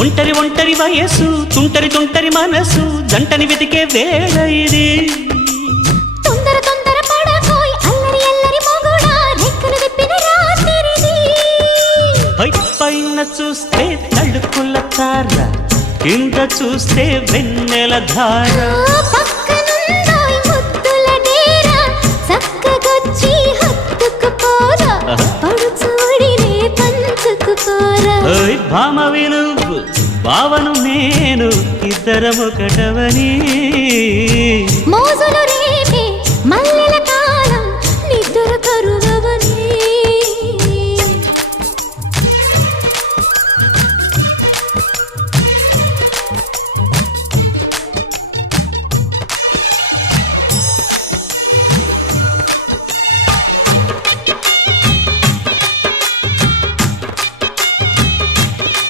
ఒంటరి ఒంటరి వయసు తుంటరి తుంటరి మనసు జంటని వెతికే వేళ ఇది తొందర తొందర పడకోయ్ అల్లరి అల్లరి మొగుడా రెక్కలు విప్పిన రాత్రిది పైన చూస్తే తడుకుల తార కింద చూస్తే వెన్నెల ధార పక్కనుందోయ్ ముద్దుల డేరా చక్కగొచ్చి హత్తుకుపోరా పడుచూడినే పంచుకుపోరా భామవి నువ్వు భావను నేను ఇద్దరము ఒకటవని మోజులు